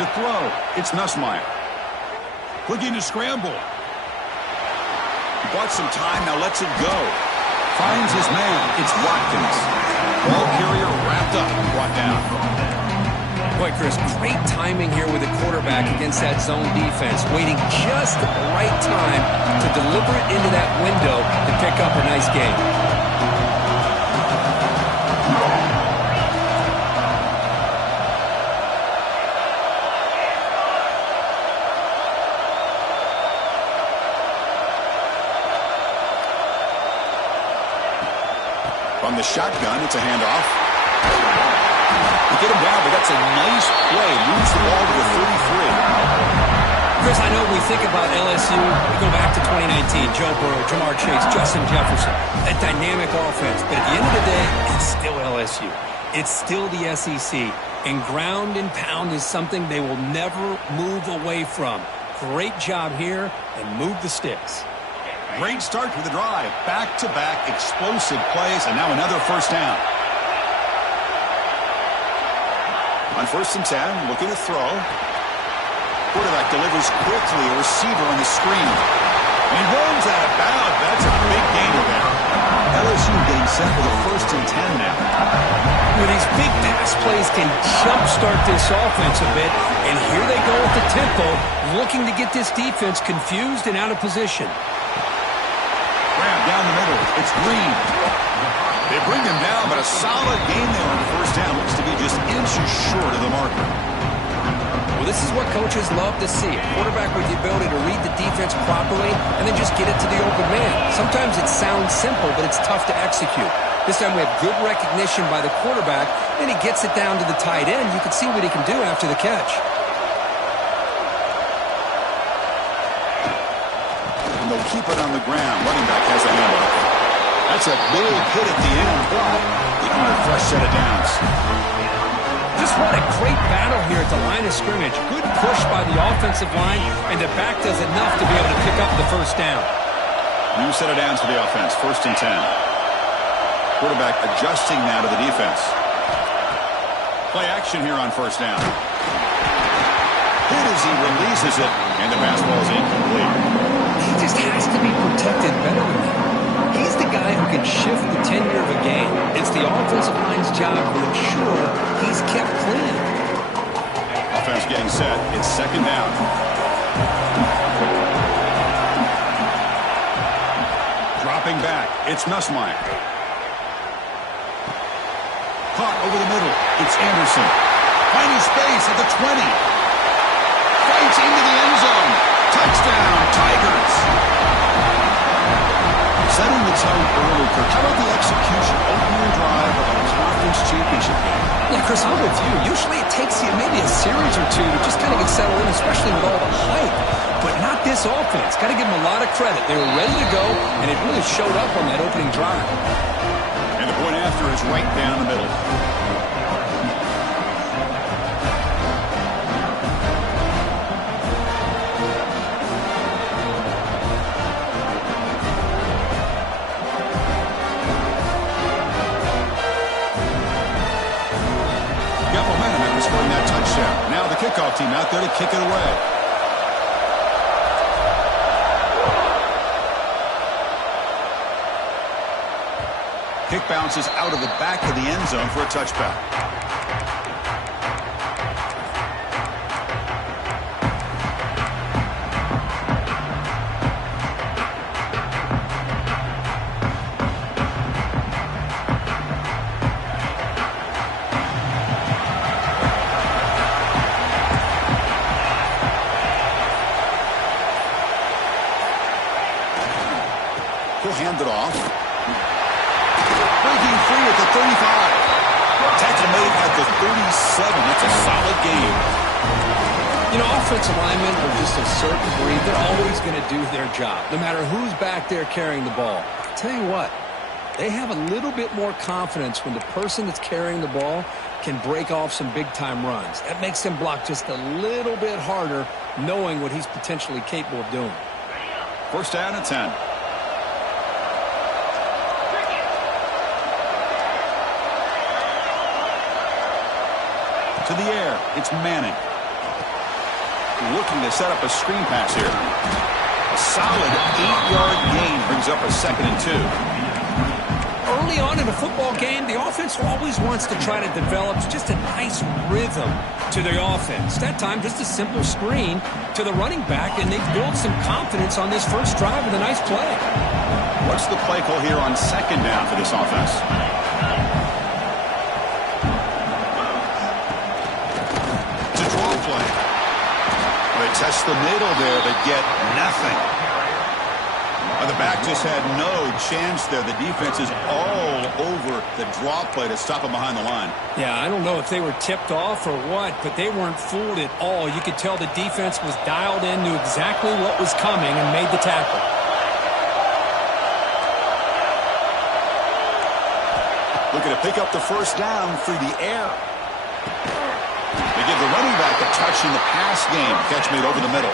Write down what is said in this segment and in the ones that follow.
To throw, it's Nussmeier. Looking to scramble. Bought some time, now lets it go. Finds his man. It's Watkins. Ball carrier wrapped up and brought down. Boy, Chris, great timing here with the quarterback against that zone defense. Waiting just at the right time to deliver it into that window to pick up a nice game. From the shotgun, it's a handoff. They get him down, but that's a nice play. Moves the ball to the 33. Chris, I know we think about LSU. We go back to 2019. Joe Burrow, Jamar Chase, Justin Jefferson. That dynamic offense. But at the end of the day, it's still LSU. It's still the SEC. And ground and pound is something they will never move away from. Great job here, and move the sticks. Great start to the drive. Back-to-back explosive plays, and now another first down. On 1st and 10, looking to throw. Quarterback delivers quickly, a receiver on the screen. And he runs out of bounds. That's a big gainer there. LSU getting set for the 1st and 10 now. Well, these big pass plays can jumpstart this offense a bit, and here they go at the tempo, looking to get this defense confused and out of position. Grab down the middle. It's Green. They bring him down, but a solid game there on 1st down. Looks to be just inches short of the marker. Well, this is what coaches love to see. A quarterback with the ability to read the defense properly and then just get it to the open man. Sometimes it sounds simple, but it's tough to execute. This time we have good recognition by the quarterback, and he gets it down to the tight end. You can see what he can do after the catch. And they'll keep it on the ground. Running back has a handoff. That's a big hit at the end, but they want a fresh set of downs. Just what a great battle here at the line of scrimmage. Good push by the offensive line, and the back does enough to be able to pick up the first down. New set of downs for the offense. 1st and 10. Quarterback adjusting now to the defense. Play action here on 1st down. Hit as he releases it, and the pass ball is incomplete. He just has to be protected better than that. He's the guy who can shift the tenure of a game. It's the offensive line's job to ensure he's kept clean. Offense getting set. It's 2nd down. Dropping back. It's Nussmeier. Caught over the middle. It's Anderson. Finding space at the 20. Fights into the end zone. Touchdown, Tigers. Setting the tone early, Kirk. How about the execution? Opening drive of a conference championship game. Yeah, Chris, I'm with you. Usually it takes you maybe a series or two to just kind of get settled in, especially with all the hype. But not this offense. Got to give them a lot of credit. They were ready to go, and it really showed up on that opening drive. And the point after is right down the middle. Scoring that touchdown. Now the kickoff team out there to kick it away. Kick bounces out of the back of the end zone for a touchback. He'll hand it off. Breaking free at the 35. Tackle made at the 37. That's a solid game. You know, offensive linemen are just a certain breed. They're always going to do their job, no matter who's back there carrying the ball. I tell you what, they have a little bit more confidence when the person that's carrying the ball can break off some big-time runs. That makes them block just a little bit harder, knowing what he's potentially capable of doing. 1st down and 10. To the air, it's Manning. looking to set up a screen pass here. A solid 8-yard gain brings up a 2nd and 2. Early on in a football game, the offense always wants to try to develop just a nice rhythm to the offense. That time, just a simple screen to the running back, and they build some confidence on this first drive with a nice play. What's the play call here on 2nd down for this offense? It's a draw play. They test the middle there, but get nothing. The back just had no chance there. The defense is all over the draw play to stop him behind the line. Yeah, I don't know if they were tipped off or what, but they weren't fooled at all. You could tell the defense was dialed in, knew exactly what was coming, and made the tackle. Looking to pick up the first down through the air. They give the running back a touch in the pass game. Catch made over the middle.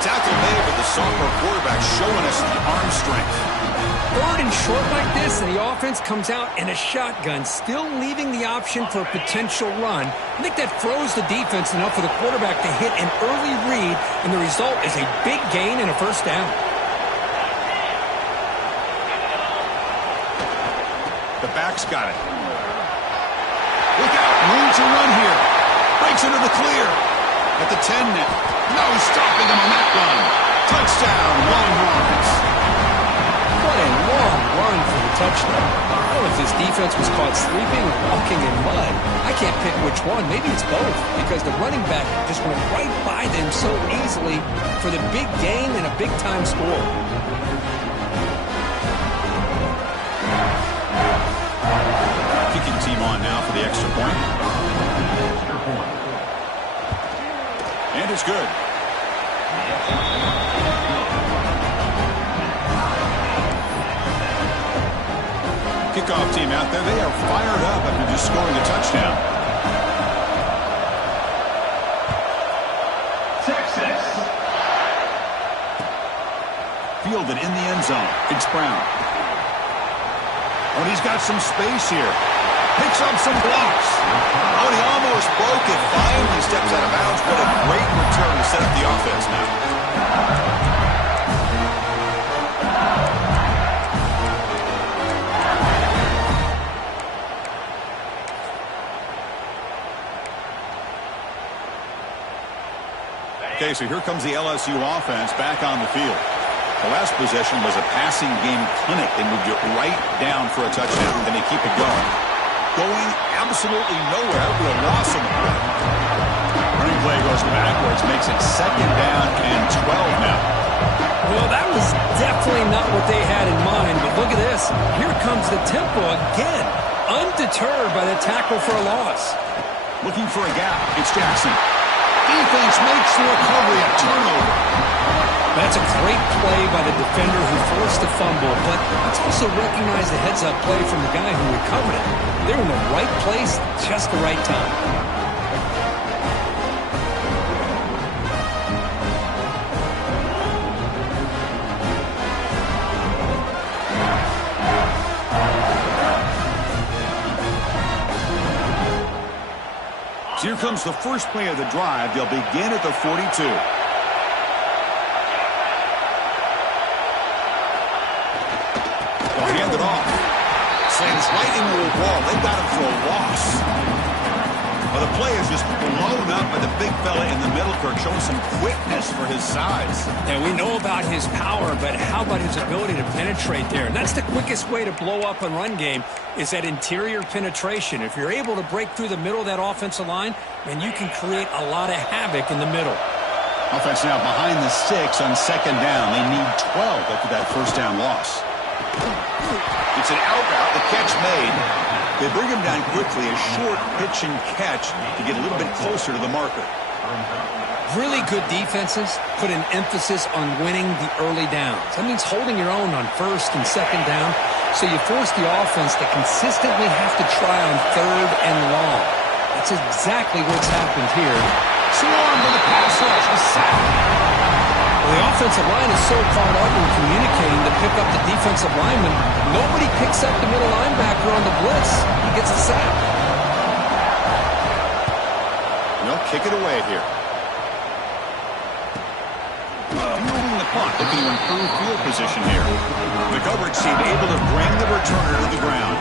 Tackle made, but the sophomore quarterback showing us the arm strength. 3rd and short like this, and the offense comes out in a shotgun, still leaving the option for a potential run. I think that froze the defense enough for the quarterback to hit an early read, and the result is a big gain and a first down. The back's got it. Look out, room to run here. Breaks into the clear. At the 10 now. No stopping him on that run. Touchdown, Longhorns. What a long run for the touchdown. I don't know if this defense was caught sleeping or walking in mud. I can't pick which one. Maybe it's both, because the running back just went right by them so easily for the big gain and a big-time score. Kicking team on now for the extra point. And it's good. Kickoff team out there. They are fired up after just scoring a touchdown. Fielded in the end zone. It's Brown. Oh, and he's got some space here. Picks up some blocks. Oh, and he almost broke it. Finally steps out of bounds. What a great return to set up the offense now. Okay, so here comes the LSU offense back on the field. The last possession was a passing game clinic. They moved it right down for a touchdown, and they keep it going. Going absolutely nowhere. That would be a loss on the play. Running play goes backwards, makes it 2nd down and 12 now. Well, that was definitely not what they had in mind, but look at this. Here comes the tempo again, undeterred by the tackle for a loss. Looking for a gap. It's Jackson. Defense makes the recovery, a turnover. That's a great play by the defender who forced the fumble, but let's also recognize the heads-up play from the guy who recovered it. They're in the right place, just the right time. So here comes the first play of the drive. They'll begin at the 42. They'll hand it off. Slams right into the wall. They got him for a loss. Well, the play is just blown up by the big fella in the middle, Kirk, showing some quickness for his size. Yeah, we know about his power, but how about his ability to penetrate there? And that's the quickest way to blow up a run game, is that interior penetration. If you're able to break through the middle of that offensive line, then you can create a lot of havoc in the middle. Offense now behind the 6 on 2nd down. They need 12 after that first down loss. It's an out route, the catch made. They bring him down quickly, a short pitch and catch to get a little bit closer to the marker. Really good defenses put an emphasis on winning the early downs. That means holding your own on 1st and 2nd down, so you force the offense to consistently have to try on 3rd and long. That's exactly what's happened here. Swarmed to the pass rush, a sack. Well, the offensive line is so caught up in communicating to pick up the defensive lineman, nobody picks up the middle linebacker on the blitz. He gets the sack. They'll kick it away here. Moving the punt, looking to improve field position here. The coverage team able to bring the returner to the ground.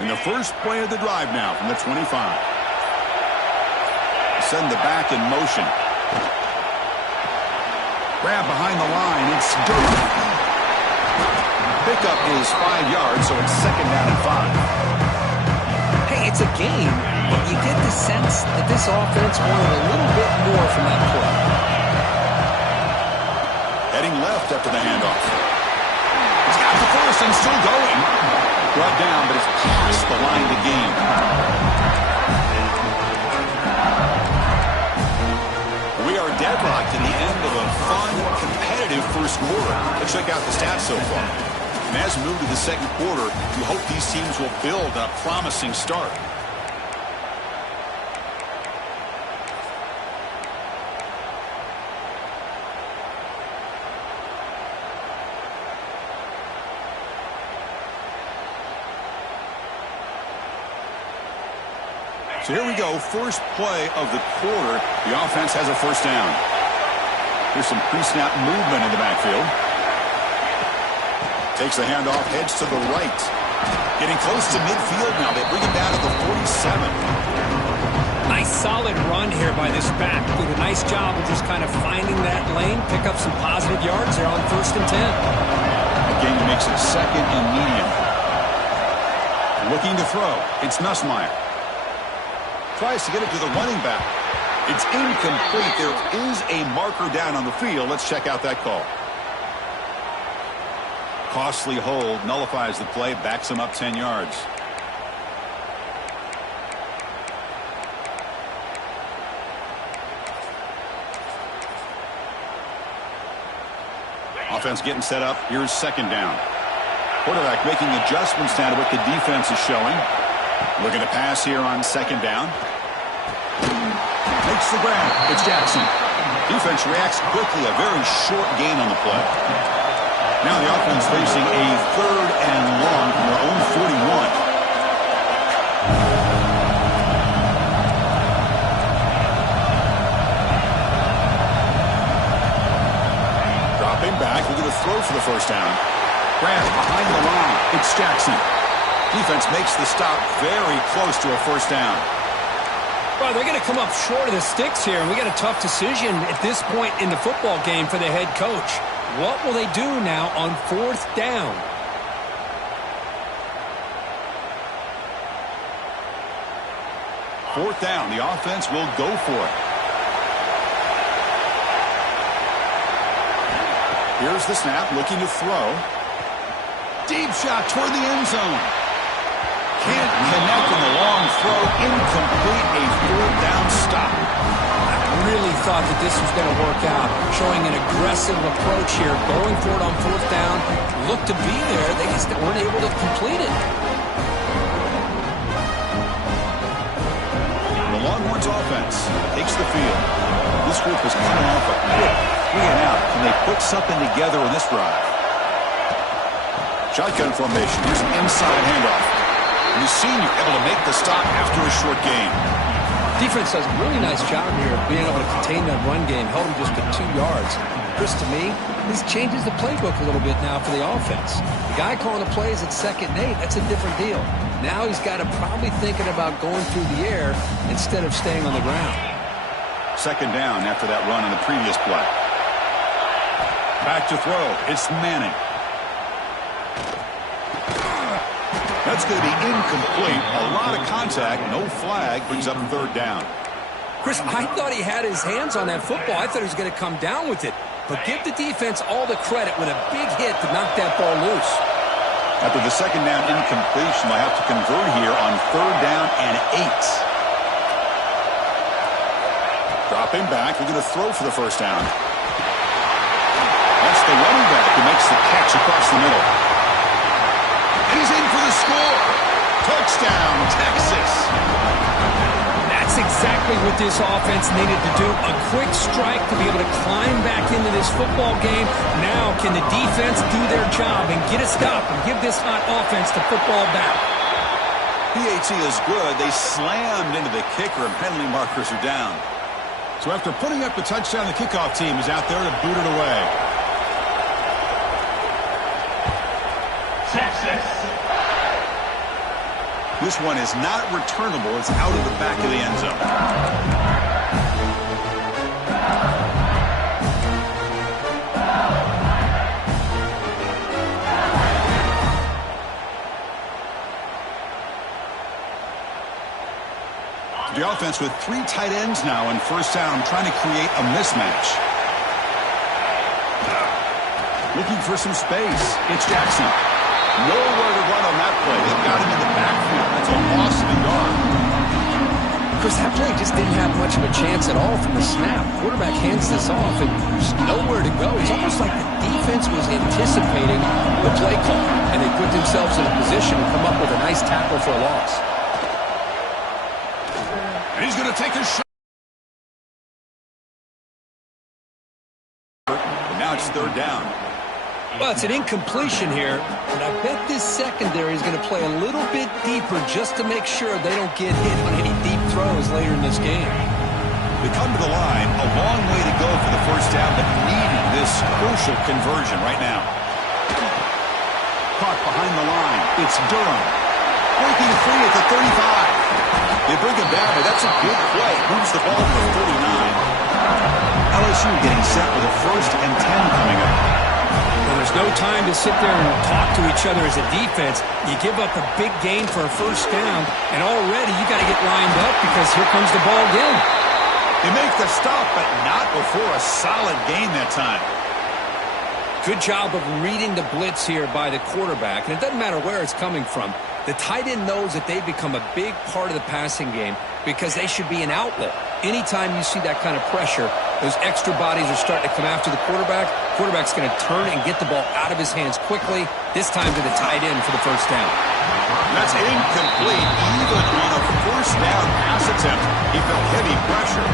In the first play of the drive now from the 25. Send the back in motion. Grab behind the line. It's good. Pickup is 5 yards, so it's second down and 5. Hey, it's a game, but you get the sense that this offense wanted a little bit more from that play. Heading left after the handoff. He's got the first and still going. Brought down, but it's past the line to gain. We are deadlocked in the end of a fun, competitive first quarter. Let's check out the stats so far. And as we move to the second quarter, we hope these teams will build a promising start. So here we go, first play of the quarter. The offense has a first down. Here's some pre-snap movement in the backfield. Takes the handoff, heads to the right. Getting close to midfield now. They bring it down to the 47. Nice solid run here by this back. Did a nice job of just kind of finding that lane, pick up some positive yards there on first and 10. The game makes it second and medium. Looking to throw. It's Nussmeier. Tries to get it to the running back. It's incomplete. There is a marker down on the field. Let's check out that call. Costly hold, nullifies the play, backs him up 10 yards. Offense getting set up. Here's second down. Quarterback making adjustments now to what the defense is showing. Looking to pass here on second down. Makes the grab. It's Jackson. Defense reacts quickly. A very short gain on the play. Now the offense facing a third and long from their own 41. Dropping back. We're going to throw for the first down. Grab behind the line. It's Jackson. Defense makes the stop very close to a first down. Well, they're going to come up short of the sticks here, and we got a tough decision at this point in the football game for the head coach. What will they do now on fourth down? Fourth down. The offense will go for it. Here's the snap, looking to throw. Deep shot toward the end zone. Can't connect on the long throw. Incomplete. A fourth down stop. I really thought that this was going to work out. Showing an aggressive approach here. Going for it on fourth down. Looked to be there. They just weren't able to complete it. The Longhorns offense takes the field. This group is coming off a quick 3 and out. Can they put something together in this drive? Shotgun formation. Here's an inside handoff. The senior able to make the stop after a short gain. Defense does a really nice job here of being able to contain that run game, held him just to 2 yards. Chris, to me, this changes the playbook a little bit now for the offense. The guy calling the plays at 2nd and 8, that's a different deal. Now he's got to probably thinking about going through the air instead of staying on the ground. Second down after that run on the previous play. Back to throw. It's Manning. That's going to be incomplete. A lot of contact. No flag. Brings up third down. Chris, I thought he had his hands on that football. I thought he was going to come down with it. But give the defense all the credit with a big hit to knock that ball loose. After the second down incompletion, they'll have to convert here on third down and 8. Dropping back. We're going to throw for the first down. That's the running back who makes the catch across the middle. He's in for the score. Touchdown, Texas. That's exactly what this offense needed to do. A quick strike to be able to climb back close football game. Now can the defense do their job and get a stop and give this hot offense the football back? PAT is good. They slammed into the kicker and penalty markers are down. So after putting up the touchdown, the kickoff team is out there to boot it away. This one is not returnable. It's out of the back of the end zone. The offense with 3 tight ends now in first down, trying to create a mismatch. Looking for some space. It's Jackson. Nowhere to run on that play. They've got him in the backfield. That's a loss of a yard. Chris, that play just didn't have much of a chance at all from the snap. Quarterback hands this off, and there's nowhere to go. It's almost like the defense was anticipating the play call, and they put themselves in a position to come up with a nice tackle for a loss. And he's going to take a shot. And now it's third down. Well, it's an incompletion here, and I bet this secondary is going to play a little bit deeper just to make sure they don't get hit on any deep throws later in this game. They come to the line, a long way to go for the first down, but needing this crucial conversion right now. Caught behind the line. It's Durham. Breaking free at the 35. They bring him down, but that's a good play. Moves the ball to the 39. LSU getting set with a 1st and 10 coming up. Well, there's no time to sit there and talk to each other as a defense. You give up a big gain for a first down, and already you got to get lined up because here comes the ball again. They make the stop, but not before a solid gain that time. Good job of reading the blitz here by the quarterback, and it doesn't matter where it's coming from. The tight end knows that they've become a big part of the passing game because they should be an outlet. Anytime you see that kind of pressure, those extra bodies are starting to come after the quarterback. Quarterback's going to turn and get the ball out of his hands quickly, this time to the tight end for the first down. That's incomplete. Even on a first down pass attempt, he felt heavy pressure.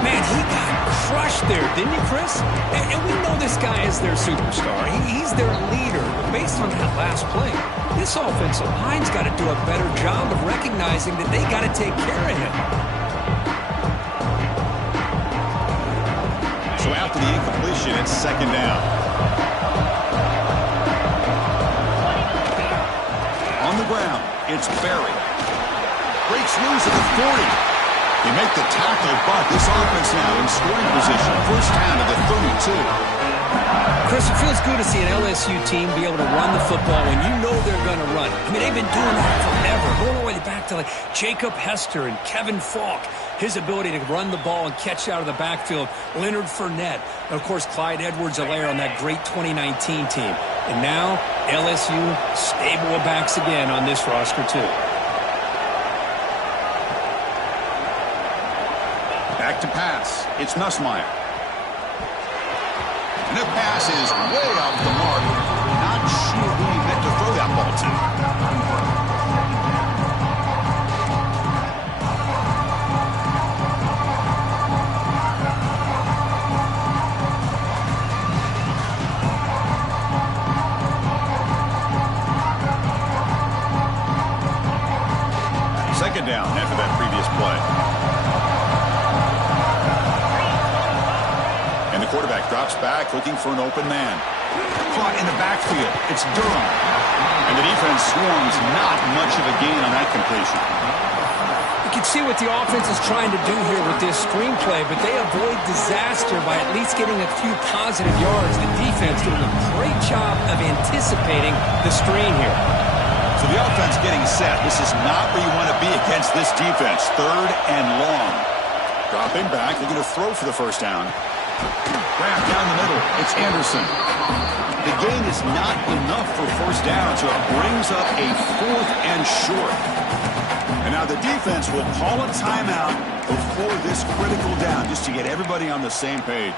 Man, he got crushed there, didn't you, Chris? And we know this guy is their superstar. He's their leader. But based on that last play, this offensive line's got to do a better job of recognizing that they got to take care of him. So after the incompletion, it's second down. On the ground, it's Berry. Breaks loose at the 40. They make the tackle, but this offense now in scoring position. First down to the 32. Chris, it feels good to see an LSU team be able to run the football when you know they're going to run. I mean, they've been doing that forever, going all the way back to like Jacob Hester and Kevin Falk. His ability to run the ball and catch out of the backfield. Leonard Fournette. And, of course, Clyde Edwards-Helaire on that great 2019 team. And now LSU stable of backs again on this roster, too. Back to pass. It's Nussmeier. And the pass is way off the mark. Not sure who he meant to throw that ball to. Second down after that previous play. And the quarterback drops back looking for an open man. Caught in the backfield. It's Durham. And the defense swarms. Not much of a gain on that completion. You can see what the offense is trying to do here with this screenplay, but they avoid disaster by at least getting a few positive yards. The defense doing a great job of anticipating the screen here. So the offense getting set. This is not where you want to be against this defense. Third and long. Dropping back. They're going to throw for the first down. Wrap down the middle. It's Anderson. The gain is not enough for first down, so it brings up a 4th and short. And now the defense will call a timeout before this critical down, just to get everybody on the same page.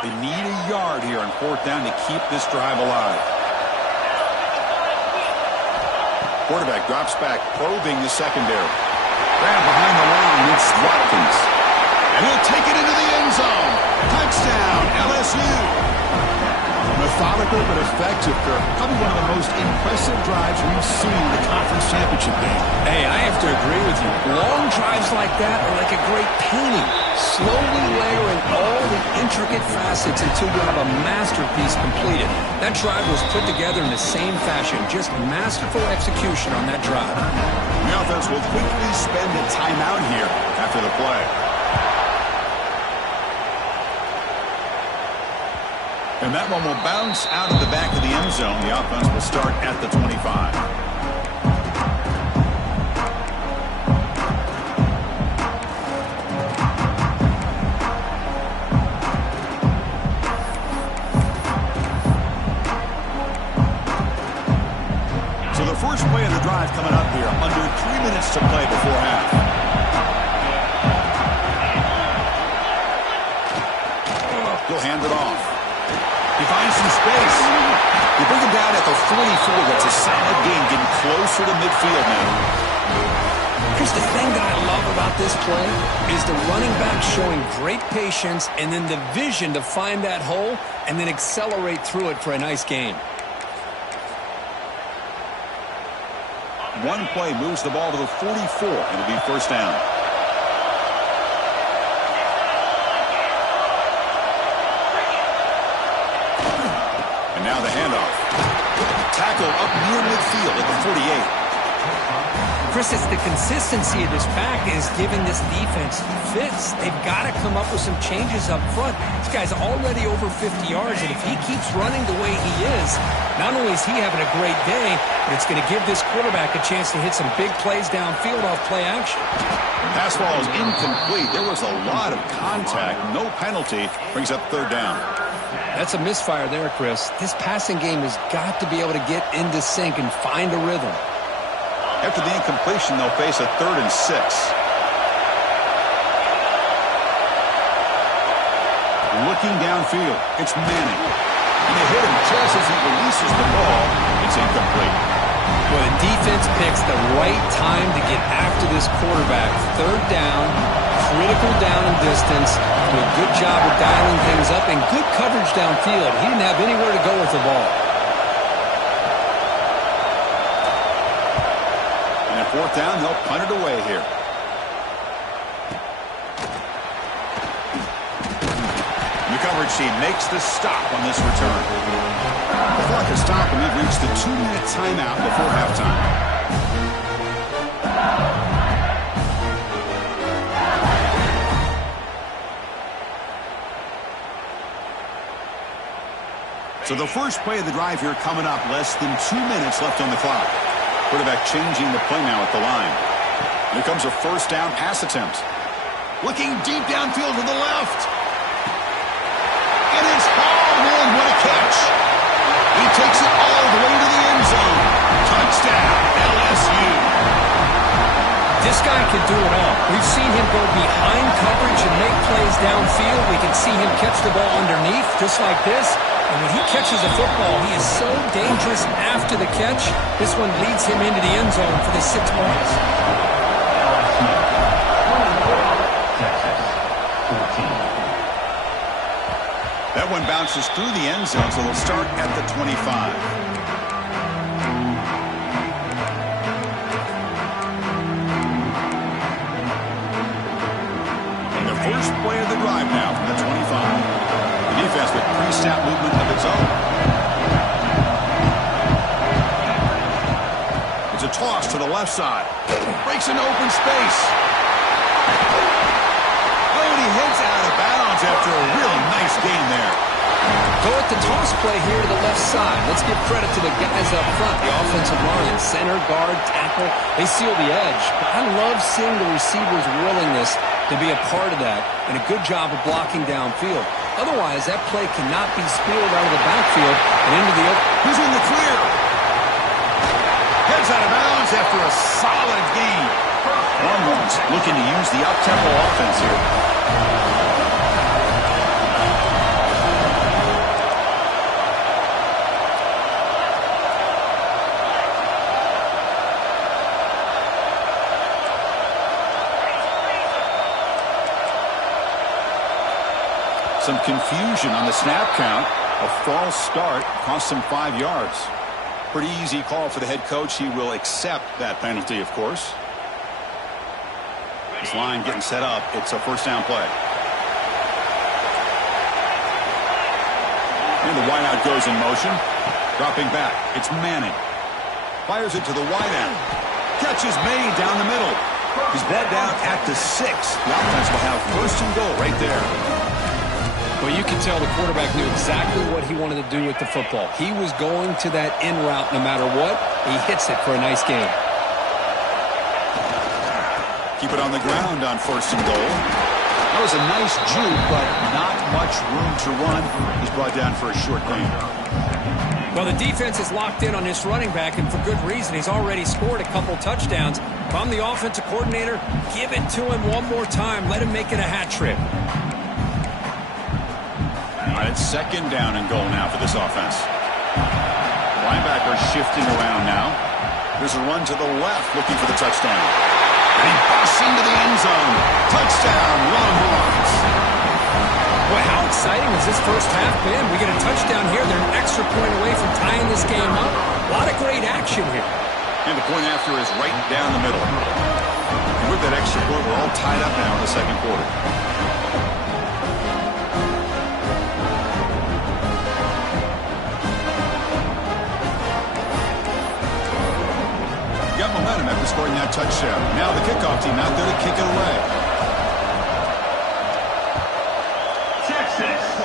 They need a yard here on 4th down to keep this drive alive. Quarterback drops back, probing the secondary. Grab behind the line, it's Watkins. And he'll take it into the end zone. Touchdown, LSU. Methodical but effective, Kirk. Probably one of the most impressive drives we've seen in the conference championship game. Hey, I have to agree with you. Long drives like that are like a great painting. Slowly layering all the intricate facets until you have a masterpiece completed. That drive was put together in the same fashion. Just masterful execution on that drive. The offense will quickly spend a timeout here after the play. And that one will bounce out of the back of the end zone. The offense will start at the 25. So the first play of the drive coming up here. Under 3 minutes to play before half. He'll hand it off. He finds some space. They bring him down at the 44. That's a solid gain, getting closer to midfield now. Here's the thing that I love about this play is the running back showing great patience and then the vision to find that hole and then accelerate through it for a nice gain. One play moves the ball to the 44. It'll be first down. And now the handoff. Tackle up near midfield at the 48. Chris, it's the consistency of this pack is giving this defense fits. They've got to come up with some changes up front. This guy's already over 50 yards, and if he keeps running the way he is, not only is he having a great day, but it's going to give this quarterback a chance to hit some big plays downfield off play action. Pass ball is incomplete. There was a lot of contact. No penalty. Brings up third down. That's a misfire there, Chris. This passing game has got to be able to get into sync and find a rhythm. After the incompletion, they'll face a 3rd and 6. Looking downfield, it's Manning. And they hit him just as he releases the ball. It's incomplete. Well, the defense picks the right time to get after this quarterback. 3rd down, critical down and distance. Do a good job of dialing things up and good coverage downfield. He didn't have anywhere to go with the ball. 4th down, they'll punt it away here. The coverage team makes the stop on this return. The clock has stopped, and we've reached the 2-minute timeout before halftime. So the first play of the drive here coming up, less than 2 minutes left on the clock. Quarterback changing the play now at the line. Here comes a first down pass attempt. Looking deep downfield to the left. And it's hauled in. What a catch. He takes it all the way to the end zone. Touchdown, LSU. This guy can do it all. We've seen him go behind coverage and make plays downfield. We can see him catch the ball underneath just like this. And when he catches a football, he is so dangerous after the catch. This one leads him into the end zone for the 6 points. That one bounces through the end zone, so they'll start at the 25. And the first play of the drive now from the 25. The defense with pre-snap movement of its own. It's a toss to the left side. Breaks into open space. Oh, and he heads out of bounds after a really nice gain there. Go at the toss play here to the left side. Let's give credit to the guys up front, the offensive line, center, guard, tackle. They seal the edge. But I love seeing the receiver's willingness to be a part of that and a good job of blocking downfield. Otherwise, that play cannot be spilled out of the backfield and into the open. Who's in the clear? Heads out of bounds after a solid gain. Longhorns looking to use the up-tempo offense here. Some confusion on the snap count. A false start cost him 5 yards. Pretty easy call for the head coach. He will accept that penalty, of course. This line getting set up. It's a first down play. And the wideout goes in motion. Dropping back. It's Manning. Fires it to the wide end. Catch is made down the middle. He's brought down at the 6. The offense will have first and goal right there. Well, you can tell the quarterback knew exactly what he wanted to do with the football. He was going to that in route no matter what. He hits it for a nice gain. Keep it on the ground on first and goal. That was a nice juke, but not much room to run. He's brought down for a short gain. Well, the defense is locked in on this running back, and for good reason. He's already scored a couple touchdowns. If I'm the offensive coordinator, give it to him one more time. Let him make it a hat trick. All right, it's second down and goal now for this offense. Linebacker shifting around now. There's a run to the left looking for the touchdown. And he busts into the end zone. Touchdown, Longhorns. Boy, how exciting has this first half been? We get a touchdown here. They're an extra point away from tying this game up. A lot of great action here. And the point after is right down the middle. And with that extra point, we're all tied up now in the second quarter. Got momentum after scoring that touchdown. Now the kickoff team out there to kick it away. Texas.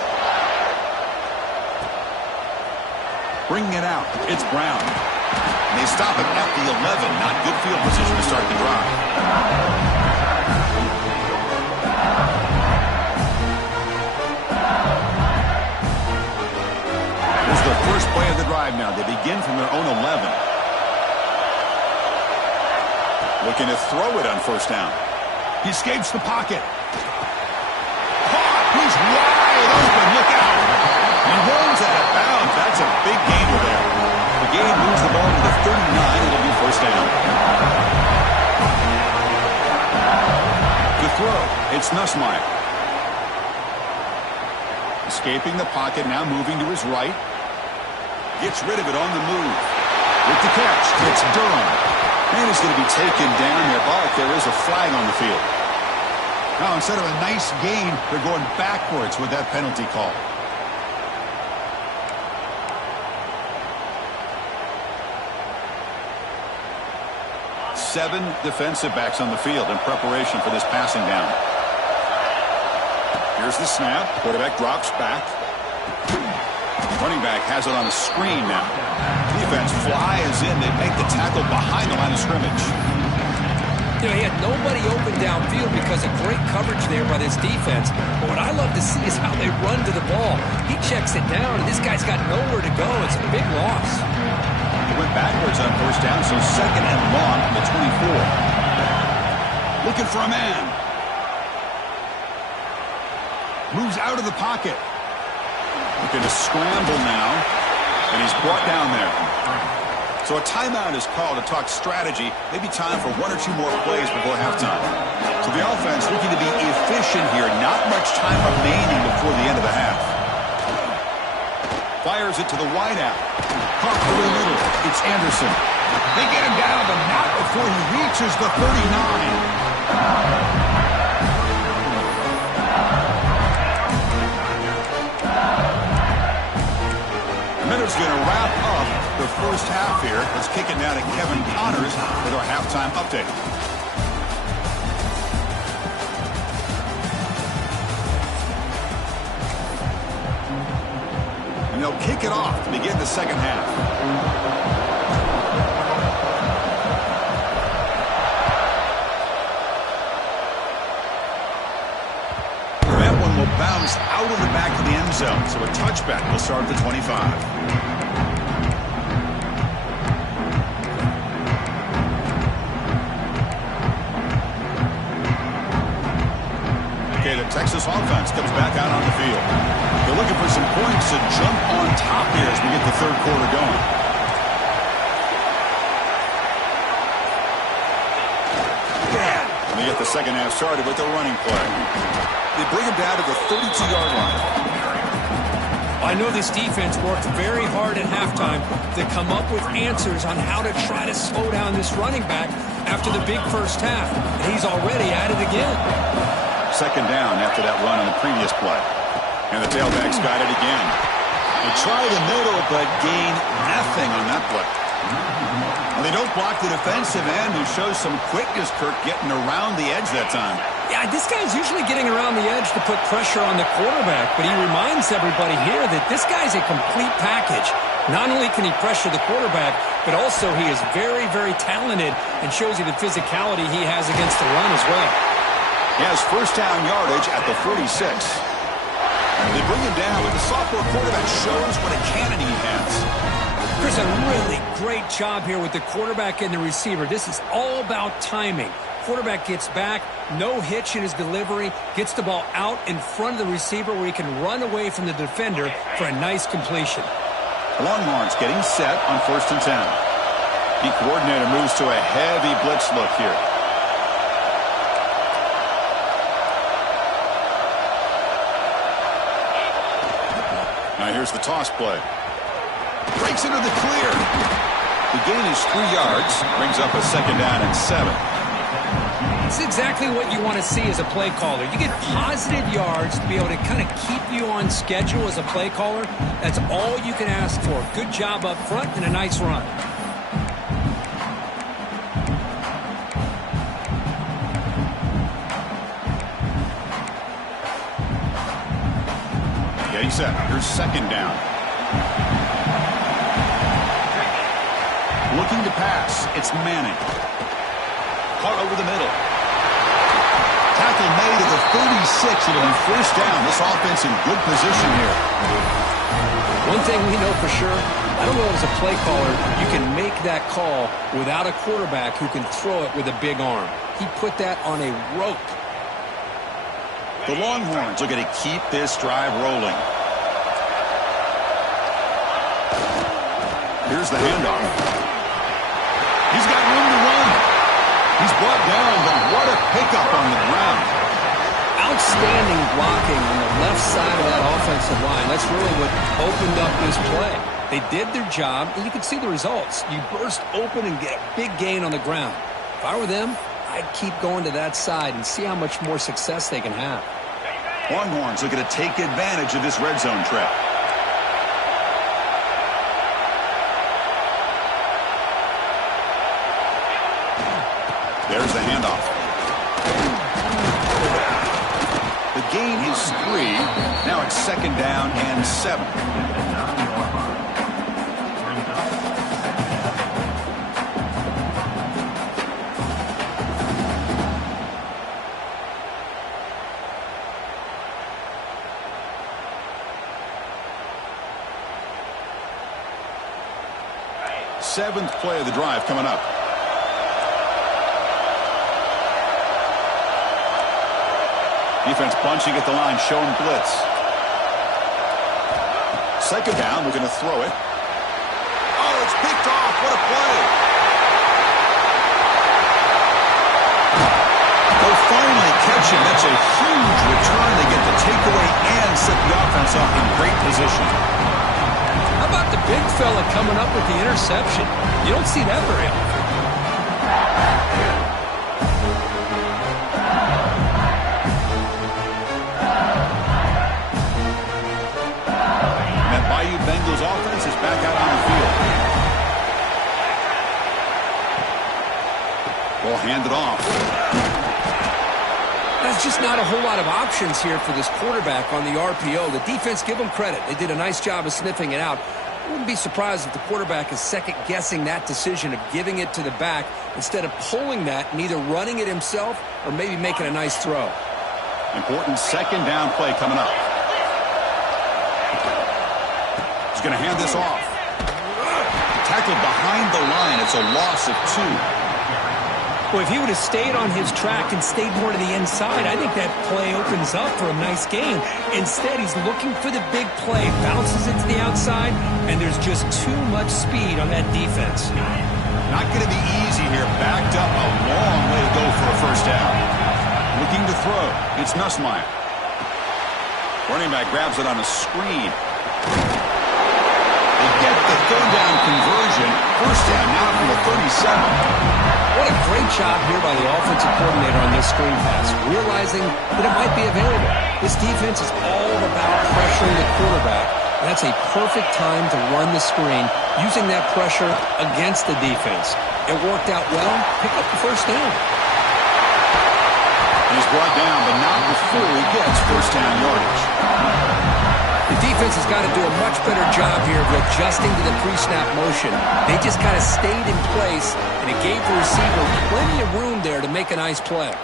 Bringing it out. It's Brown. And they stop him at the 11. Not good field position to start the drive. This is the first play of the drive now. They begin from their own 11. Looking to throw it on first down. He escapes the pocket. Caught. He's wide open. Look out. He rolls out of bounds. That's a big gainer there. The game moves the ball to the 39. It'll be first down. To throw, it's Nussmeier. Escaping the pocket, now moving to his right. Gets rid of it on the move. With the catch, it's Durham. And he's going to be taken down there, but there is a flag on the field. Now, instead of a nice gain, they're going backwards with that penalty call. Seven defensive backs on the field in preparation for this passing down. Here's the snap. Quarterback drops back. Running back has it on a screen now. Defense flies in. They make the tackle behind the line of scrimmage. You know, he had nobody open downfield because of great coverage there by this defense. But what I love to see is how they run to the ball. He checks it down, and this guy's got nowhere to go. It's a big loss. He went backwards on first down, so second and long on the 24. Looking for a man. Moves out of the pocket. Looking to scramble now, and he's brought down there. So a timeout is called to talk strategy. Maybe time for one or two more plays before halftime. So the offense looking to be efficient here. Not much time remaining before the end of the half. Fires it to the wideout. Caught over the middle. It's Anderson. They get him down, but not before he reaches the 39. Miller's going to wrap up the first half here. Let's kick it now to Kevin Connors with our halftime update. And they'll kick it off to begin the second half. Bounce out of the back of the end zone, so a touchback will start at the 25. Okay, the Texas offense comes back out on the field. They're looking for some points to jump on top here as we get the third quarter going. And they get the second half started with the running play. They bring him down to the 32-yard line. I know this defense worked very hard at halftime to come up with answers on how to try to slow down this running back after the big first half. And he's already at it again. Second down after that run on the previous play. And the tailback's got it again. They try the middle, but gain nothing on that play. And they don't block the defensive end, who shows some quickness, Kirk, getting around the edge that time. Yeah, this guy's usually getting around the edge to put pressure on the quarterback, but he reminds everybody here that this guy's a complete package. Not only can he pressure the quarterback, but also he is very, very talented and shows you the physicality he has against the run as well. He has first down yardage at the 46. They bring him down, but the sophomore quarterback shows what a cannon he has. Chris, a really great job here with the quarterback and the receiver. This is all about timing. Quarterback gets back, no hitch in his delivery, gets the ball out in front of the receiver where he can run away from the defender for a nice completion. Longhorns getting set on first and 10. The coordinator moves to a heavy blitz look here. Now here's the toss play. Breaks into the clear. The gain is 3 yards. Brings up a second down and 7. It's exactly what you want to see as a play caller. You get positive yards to be able to kind of keep you on schedule as a play caller. That's all you can ask for. Good job up front and a nice run. Getting set. Here's second down. Looking to pass. It's Manning. Caught over the middle. Tackle made at the 36. It'll be first down. This offense in good position here. One thing we know for sure, I don't know as a play caller, you can make that call without a quarterback who can throw it with a big arm. He put that on a rope. The Longhorns are going to keep this drive rolling. Here's the handoff. He's got room to run. He's brought down, but what a pickup on the ground. Outstanding blocking on the left side of that offensive line. That's really what opened up this play. They did their job, and you can see the results. You burst open and get a big gain on the ground. If I were them, I'd keep going to that side and see how much more success they can have. Longhorns looking to take advantage of this red zone trap. There's the handoff. The gain is 3. Now it's second down and 7. Seventh play of the drive coming up. Defense bunching at the line, showing blitz. Second down, we're going to throw it. Oh, it's picked off. What a play. They'll finally catch him. That's a huge return. They get the takeaway and set the offense up in great position. How about the big fella coming up with the interception? You don't see that very often. Bengals offense is back out on the field. Ball handed off. There's just not a whole lot of options here for this quarterback on the RPO. The defense, give them credit. They did a nice job of sniffing it out. I wouldn't be surprised if the quarterback is second-guessing that decision of giving it to the back instead of pulling that and either running it himself or maybe making a nice throw. Important second down play coming up. Going to hand this off. Tackled behind the line. It's a loss of 2. Well, if he would have stayed on his track and stayed more to the inside, I think that play opens up for a nice gain. Instead, he's looking for the big play, bounces it to the outside, and there's just too much speed on that defense. Not going to be easy here. Backed up a long way to go for a first down. Looking to throw. It's Nussmeier. Running back grabs it on a screen. They get the third down conversion. First down now from the 37. What a great job here by the offensive coordinator on this screen pass, realizing that it might be available. This defense is all about pressuring the quarterback. That's a perfect time to run the screen, using that pressure against the defense. It worked out well. Pick up the first down. He's brought down, but not before he gets first down yardage. The defense has got to do a much better job here of adjusting to the pre-snap motion. They just kind of stayed in place, and it gave the receiver plenty of room there to make a nice play.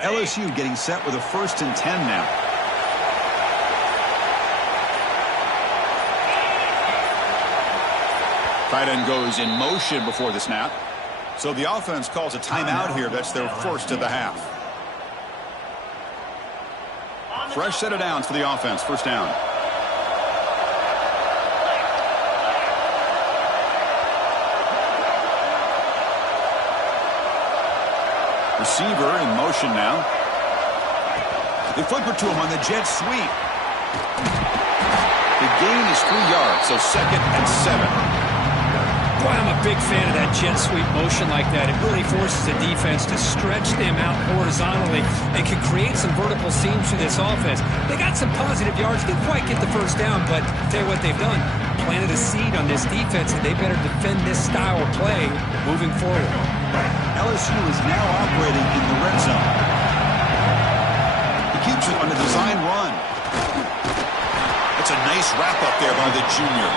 LSU getting set with a 1st and 10 now. Tight end goes in motion before the snap. So the offense calls a timeout here. That's their first of the half. Fresh set of downs for the offense. First down. Receiver in motion now. They flip it to him on the jet sweep. The gain is 3 yards, so 2nd and 7. Boy, I'm a big fan of that jet sweep motion like that. It really forces the defense to stretch them out horizontally and can create some vertical seams for this offense. They got some positive yards. Didn't quite get the first down, but I'll tell you what they've done. Planted a seed on this defense, and they better defend this style of play moving forward. LSU is now operating in the red zone. He keeps it on a design run. That's a nice wrap-up there by the junior.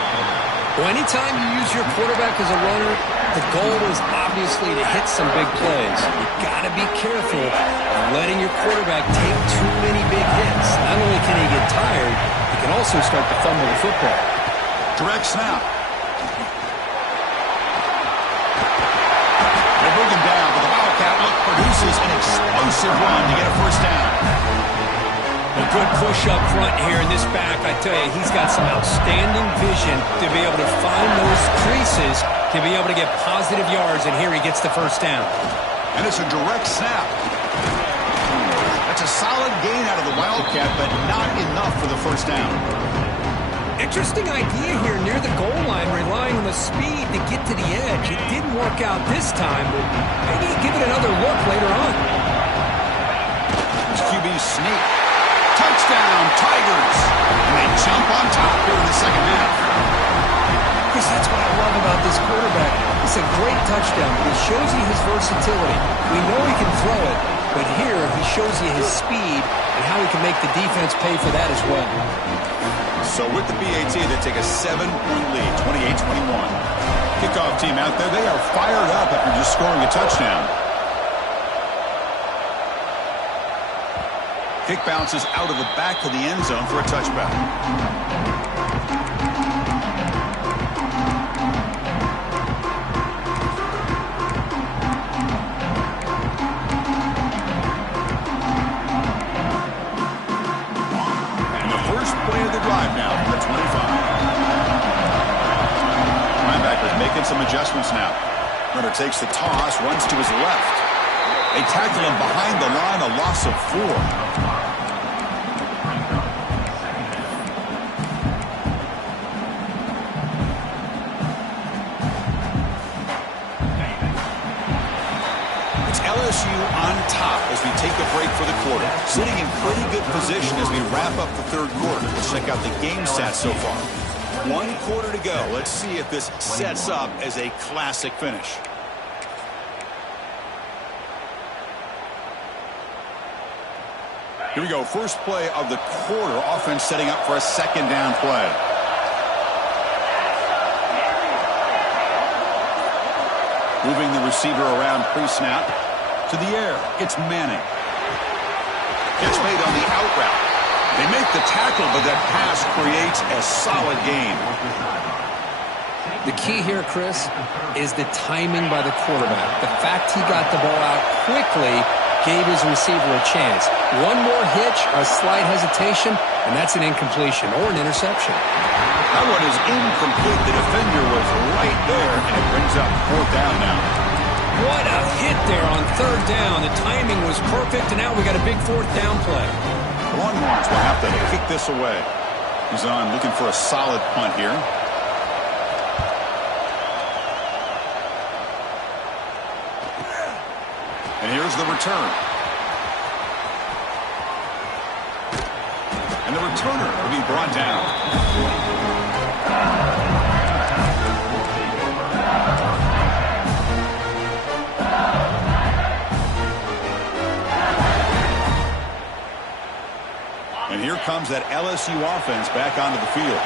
Well, anytime you use your quarterback as a runner, the goal is obviously to hit some big plays. You've got to be careful of letting your quarterback take too many big hits. Not only can he get tired, he can also start to fumble the football. Direct snap. They bring him down, but the Wildcat look produces an explosive run to get a first down. A good push up front here in this back. I tell you, he's got some outstanding vision to be able to find those creases, to be able to get positive yards, and here he gets the first down. And it's a direct snap. That's a solid gain out of the Wildcat, but not enough for the first down. Interesting idea here near the goal line, relying on the speed to get to the edge. It didn't work out this time, but maybe give it another look later on. QB sneak. Touchdown, Tigers. And they jump on top here in the second half. Chris, that's what I love about this quarterback. It's a great touchdown. It shows you his versatility. We know he can throw it, but here he shows you his speed and how he can make the defense pay for that as well. So with the BAT, they take a 7-point lead, 28-21. Kickoff team out there, they are fired up after just scoring a touchdown. Kick bounces out of the back of the end zone for a touchback. And the first play of the drive now from the 25. Linebackers making some adjustments now. Runner takes the toss, runs to his left. They tackle him behind the line, a loss of 4. LSU on top as we take a break for the quarter. Sitting in pretty good position as we wrap up the third quarter. Let's check out the game stats so far. 1 quarter to go. Let's see if this sets up as a classic finish. Here we go. First play of the quarter. Offense setting up for a second down play. Moving the receiver around pre-snap. To the air. It's Manning. Catch made on the out route. They make the tackle, but that pass creates a solid gain. The key here, Chris, is the timing by the quarterback. The fact he got the ball out quickly gave his receiver a chance. One more hitch, a slight hesitation, and that's an incompletion or an interception. That one is incomplete. The defender was right there, and it brings up 4th down now. What a hit there on 3rd down. The timing was perfect, and now we got a big 4th down play. Longhorns will have to kick this away. He's on looking for a solid punt here. And here's the return. And the returner will be brought down. And here comes that LSU offense back onto the field.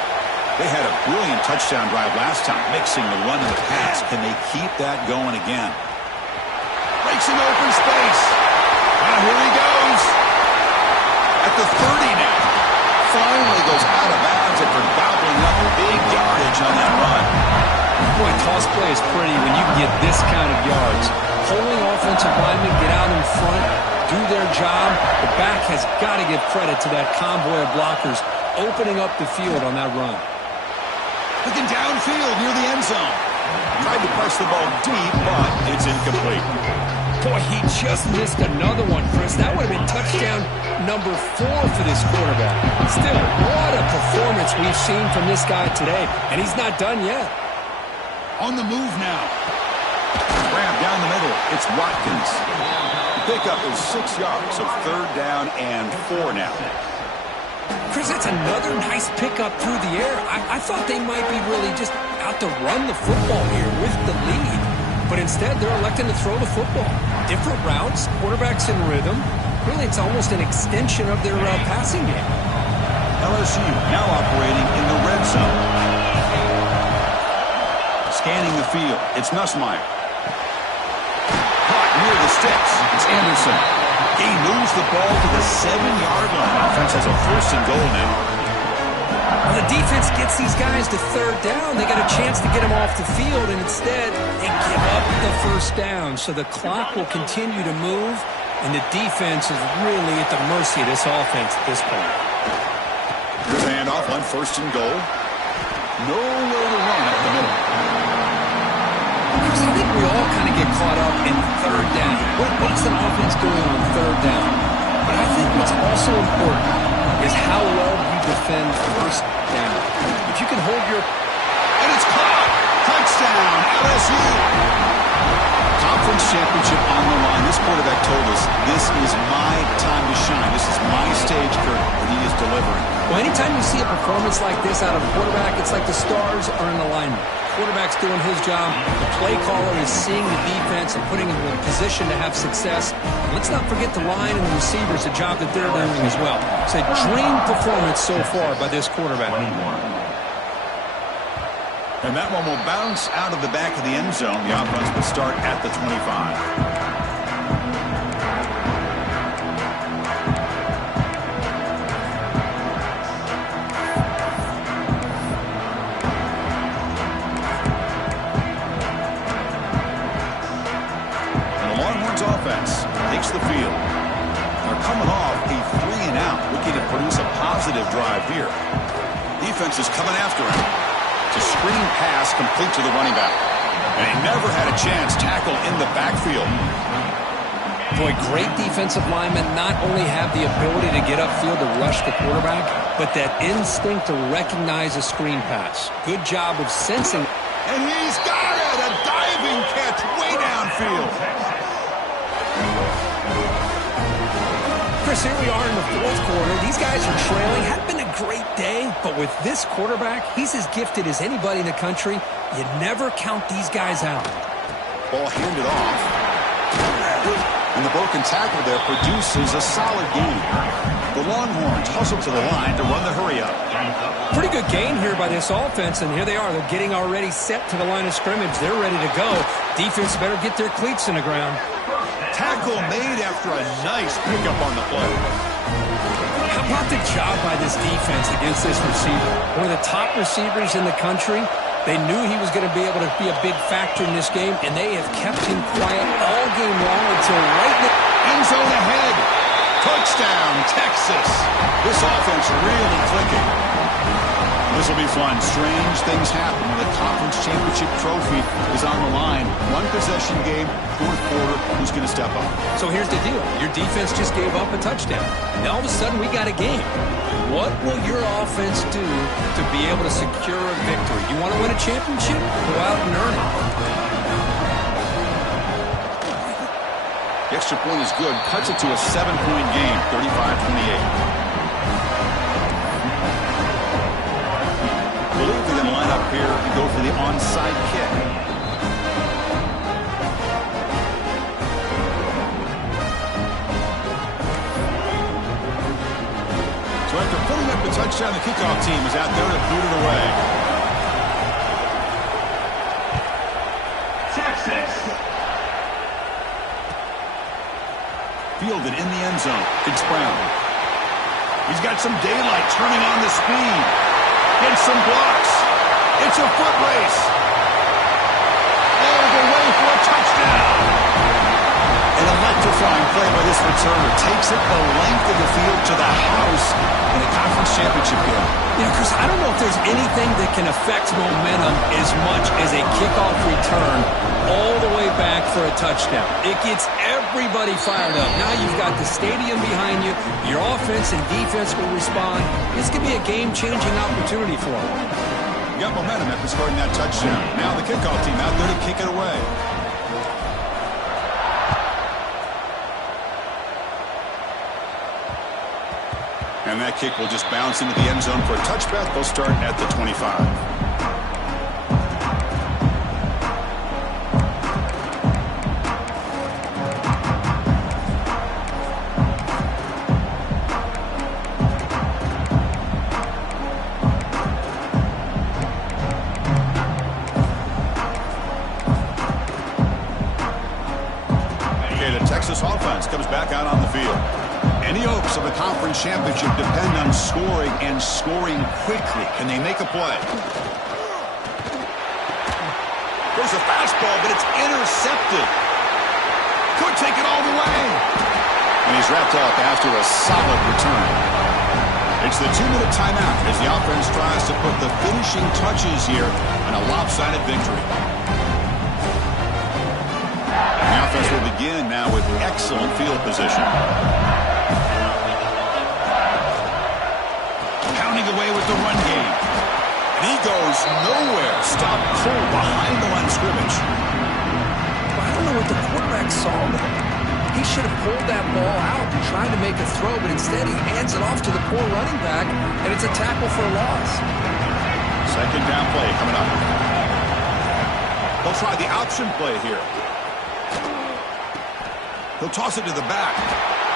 They had a brilliant touchdown drive last time, mixing the run and the pass. Can they keep that going again? Breaks an open space. Now here he goes. At the 30 now. Finally goes out of bounds after gobbling up big yardage on that run. Boy, toss play is pretty when you can get this kind of yards. Holding offensive linemen, get out in front, do their job. The back has got to give credit to that convoy of blockers opening up the field on that run. Looking downfield near the end zone. Tried to press the ball deep, but it's incomplete. Boy, he just missed another one, Chris. That would have been touchdown number 4 for this quarterback. Still, what a performance we've seen from this guy today, and he's not done yet. On the move now. Grab down the middle. It's Watkins. The pickup is 6 yards, so 3rd down and 4 now. Chris, that's another nice pickup through the air. I thought they might be really just out to run the football here with the lead. But instead, they're electing to throw the football. Different routes, quarterbacks in rhythm. Really, it's almost an extension of their passing game. LSU now operating in the red zone. Scanning the field. It's Nussmeier. Caught near the sticks. It's Anderson. He moves the ball to the 7-yard line. Offense has a 1st and goal now. Well, the defense gets these guys to 3rd down. They got a chance to get them off the field, and instead they give up the 1st down. So the clock will continue to move, and the defense is really at the mercy of this offense at this point. Here's a handoff on 1st and goal. Nowhere to run at the middle. Because I think we all kind of get caught up in 3rd down. What's an offense doing on 3rd down? But I think what's also important is how well you defend 1st down. If you can hold your... And it's caught! Touchdown, LSU! Conference championship on the line. This quarterback told us, this is my time to shine. This is my stage, Kurt, and he is delivering. Well, anytime you see a performance like this out of a quarterback, it's like the stars are in alignment. Quarterback's doing his job. The play caller is seeing the defense and putting him in a position to have success. And let's not forget the line and the receivers, the job that they're doing as well. It's a dream performance so far by this quarterback. And that one will bounce out of the back of the end zone. The offense will start at the 25. Takes the field. They're coming off a 3-and-out, looking to produce a positive drive here. Defense is coming after him. It's a screen pass complete to the running back. And he never had a chance. Tackle in the backfield. Boy, great defensive linemen not only have the ability to get upfield to rush the quarterback, but that instinct to recognize a screen pass. Good job of sensing. And he's got it! A diving catch way downfield. Chris, Chris, here we are in the fourth quarter. These guys are trailing. Hadn't been a great day, but with this quarterback, he's as gifted as anybody in the country. You never count these guys out. Ball handed off. And the broken tackle there produces a solid gain. The Longhorns hustle to the line to run the hurry-up. Pretty good gain here by this offense, and here they are. They're getting already set to the line of scrimmage. They're ready to go. Defense better get their cleats in the ground. Tackle made after a nice pickup on the play. How about the job by this defense against this receiver? One of the top receivers in the country. They knew he was going to be able to be a big factor in this game, and they have kept him quiet all game long until right now. End zone ahead. Touchdown, Texas. This offense really clicking. This will be fun. Strange things happen when the conference championship trophy is on the line. One possession game, fourth quarter, who's going to step up? So here's the deal. Your defense just gave up a touchdown. Now all of a sudden we got a game. What will your offense do to be able to secure a victory? You want to win a championship? Go out and earn it. The extra point is good. Cuts it to a 7-point game, 35-28. I believe they're going to line up here and go for the onside kick. So after putting up the touchdown, the kickoff team is out there to boot it away. Texas. Fielded in the end zone. It's Brown. He's got some daylight turning on the speed. Gets some blocks. It's a foot race. All the way for a touchdown. An electrifying play by this returner. Takes it the length of the field to the house in the conference championship game. You know, Chris, I don't know if there's anything that can affect momentum as much as a kickoff return all the way back for a touchdown. It gets everybody fired up. Now you've got the stadium behind you. Your offense and defense will respond. This could be a game-changing opportunity for them. You got momentum after scoring that touchdown. Now the kickoff team out there to kick it away. And that kick will just bounce into the end zone for a touchback. They'll start at the 25. Texas offense comes back out on the field. Any hopes of a conference championship depend on scoring and scoring quickly. Can they make a play? There's a fastball, but it's intercepted. Could take it all the way. And he's wrapped up after a solid return. It's the 2-minute timeout as the offense tries to put the finishing touches here in a lopsided victory. The offense will begin now with excellent field position. Pounding away with the run game. And he goes nowhere. Stop cold behind the line of scrimmage. Well, I don't know what the quarterback saw there. He should have pulled that ball out and tried to make a throw, but instead he hands it off to the poor running back, and it's a tackle for a loss. Second down play coming up. They'll try the option play here. He'll toss it to the back.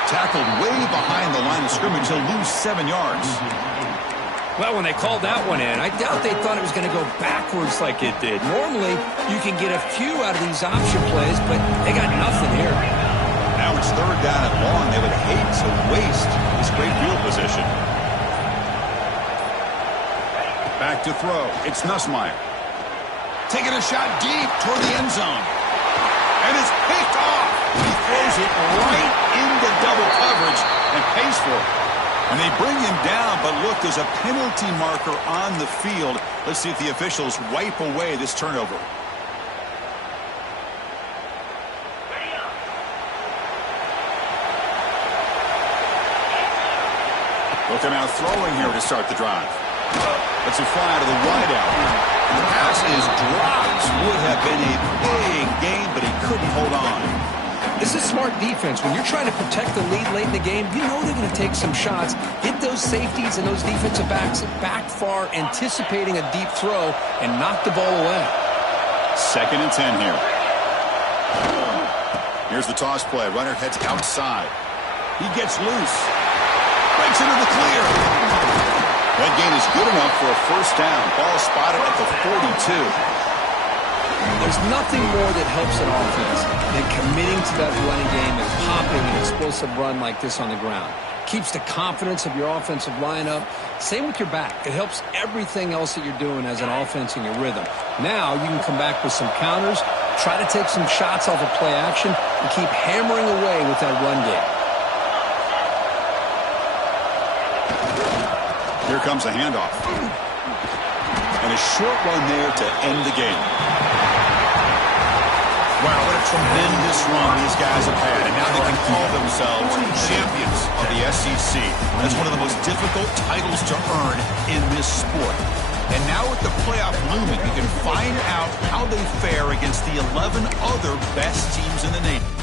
Tackled way behind the line of scrimmage. He'll lose 7 yards. Well, when they called that one in, I doubt they thought it was going to go backwards like it did. Normally, you can get a few out of these option plays, but they got nothing here. Now it's third down and long. They would hate to waste this great field position. Back to throw. It's Nussmeier. Taking a shot deep toward the end zone. And it's picked off. He throws it right into double coverage and pays for it. And they bring him down, but look, there's a penalty marker on the field. Let's see if the officials wipe away this turnover. Looking out throwing here to start the drive. Let's a fly to the wideout. And the pass is dropped. Would have been a big gain, but he couldn't hold on. This is smart defense. When you're trying to protect the lead late in the game, you know they're going to take some shots, hit those safeties and those defensive backs back far, anticipating a deep throw, and knock the ball away. 2nd and 10 here. Here's the toss play. Runner heads outside. He gets loose. Breaks into the clear. That gain is good enough for a first down. Ball spotted at the 42. There's nothing more that helps an offense than committing to that running game and popping an explosive run like this on the ground. Keeps the confidence of your offensive lineup. Same with your back. It helps everything else that you're doing as an offense in your rhythm. Now you can come back with some counters, try to take some shots off of play action, and keep hammering away with that run game. Here comes a handoff. And a short run there to end the game. Wow, what a tremendous run these guys have had. And now they can call themselves champions of the SEC. That's one of the most difficult titles to earn in this sport. And now with the playoff looming, you can find out how they fare against the 11 other best teams in the nation.